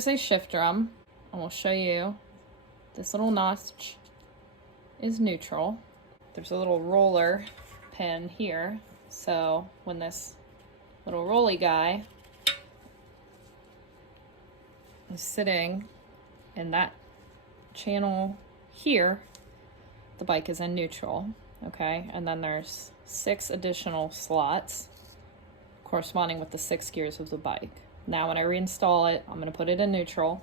is a shift drum, and we'll show you this little notch is neutral. There's a little roller pin here, so when this little rolly guy is sitting in that channel here, the bike is in neutral, okay? And then there's 6 additional slots corresponding with the 6 gears of the bike. Now when I reinstall it, I'm gonna put it in neutral.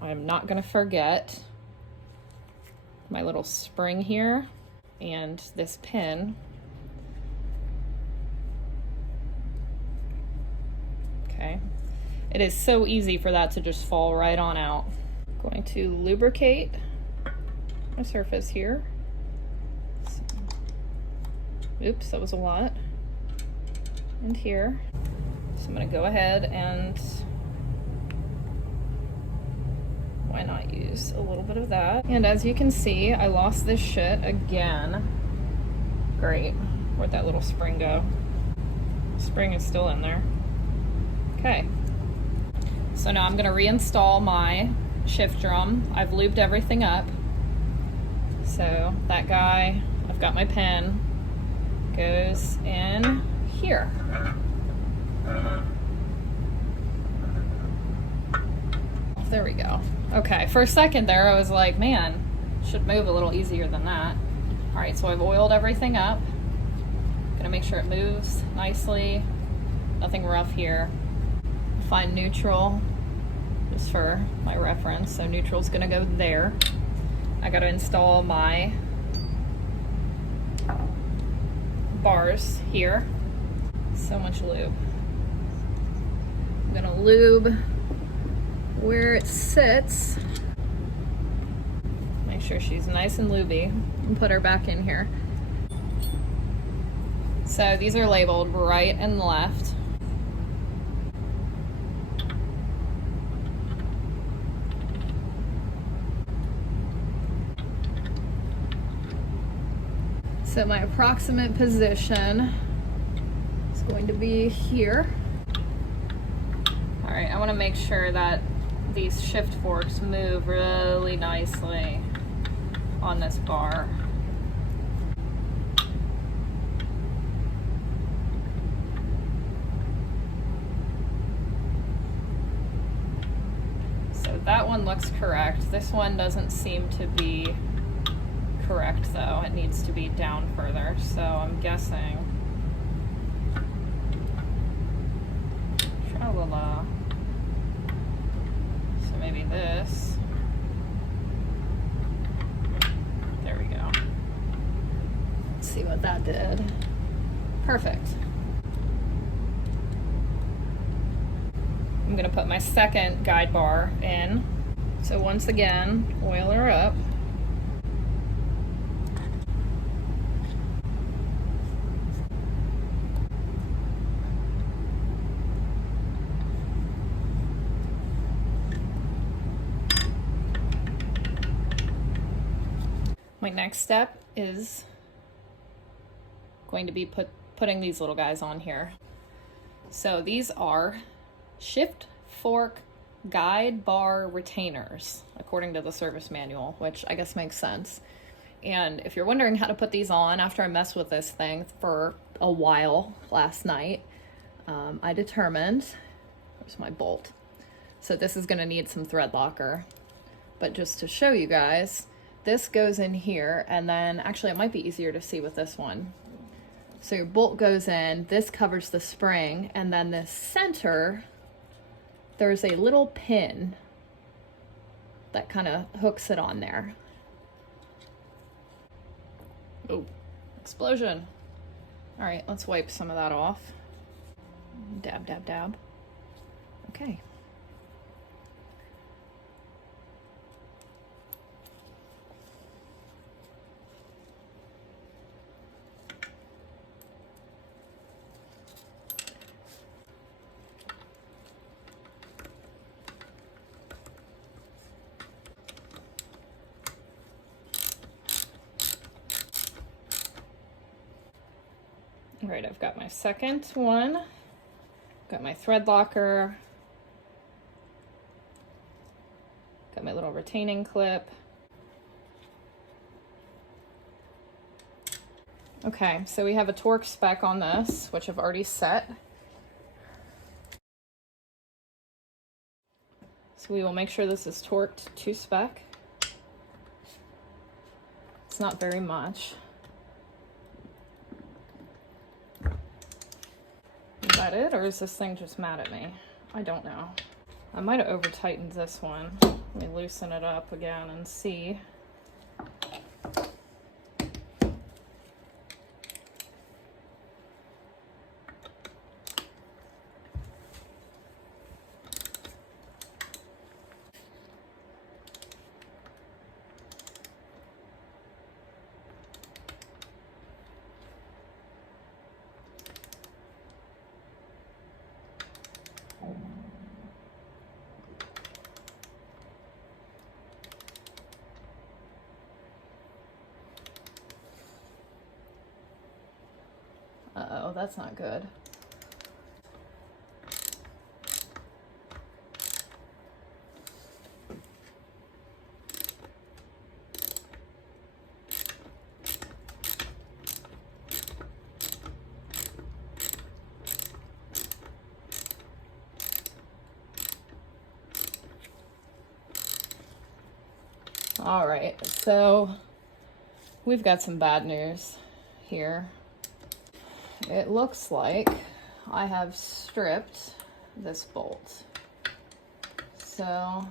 I'm not gonna forget my little spring here and this pin. Okay. It is so easy for that to just fall right on out. I'm going to lubricate my surface here. Oops, that was a lot. And here. So I'm gonna go ahead and why not use a little bit of that? And as you can see, I lost this shit again. Great. Where'd that little spring go? Spring is still in there. Okay. So now I'm gonna reinstall my shift drum. I've lubed everything up. So that guy, I've got my pin, goes in here. There we go. Okay, for a second there I was like, man, should move a little easier than that. All right, so I've oiled everything up. Gonna make sure it moves nicely. Nothing rough here. Find neutral, just for my reference. So neutral's gonna go there. I gotta install my bars here. So much lube. I'm gonna lube where it sits. Make sure she's nice and lubey and put her back in here. So these are labeled right and left. So my approximate position is going to be here. All right, I want to make sure that these shift forks move really nicely on this bar. So that one looks correct. This one doesn't seem to be correct though. It needs to be down further. So I'm guessing. Tra-la-la. So maybe this. There we go. Let's see what that did. Perfect. I'm gonna put my second guide bar in. So once again, oil her up. My next step is going to be putting these little guys on here. So these are shift fork guide bar retainers, according to the service manual, which I guess makes sense. And if you're wondering how to put these on after I messed with this thing for a while last night, I determined, where's my bolt? So this is gonna need some thread locker, but just to show you guys, this goes in here, and then actually it might be easier to see with this one. So your bolt goes in, this covers the spring, and then this center, there's a little pin that kind of hooks it on there. Oh, explosion. All right, let's wipe some of that off. Dab, dab, dab. Okay. All right, I've got my second one, got my thread locker, little retaining clip. Okay, so we have a torque spec on this, which I've already set. So we will make sure this is torqued to spec. It's not very much. Is that it, or is this thing just mad at me? I don't know. I might have over-tightened this one. Let me loosen it up again and see. Uh-oh, that's not good. All right, so we've got some bad news here. It looks like I have stripped this bolt. So,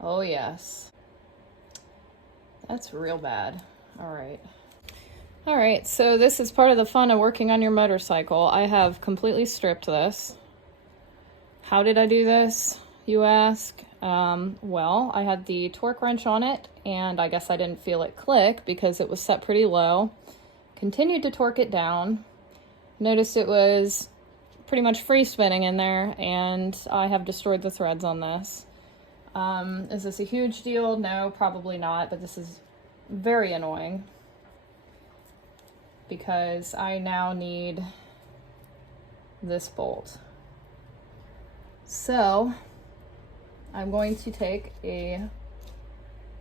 oh yes, that's real bad. All right. All right, so this is part of the fun of working on your motorcycle. I have completely stripped this. How did I do this, you ask? Well, I had the torque wrench on it, and I guess I didn't feel it click because it was set pretty low. Continued to torque it down. Noticed it was pretty much free spinning in there, and I have destroyed the threads on this. Is this a huge deal? No, probably not, but this is very annoying because I now need this bolt. So I'm going to take a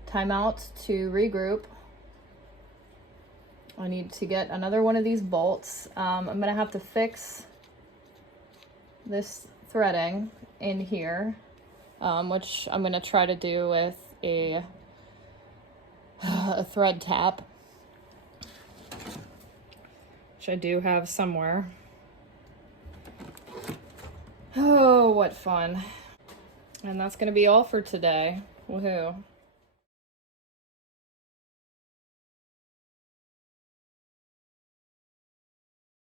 timeout to regroup. I need to get another one of these bolts. I'm gonna have to fix this threading in here, which I'm gonna try to do with a thread tap, which I do have somewhere. Oh, what fun. And that's gonna be all for today. Woohoo.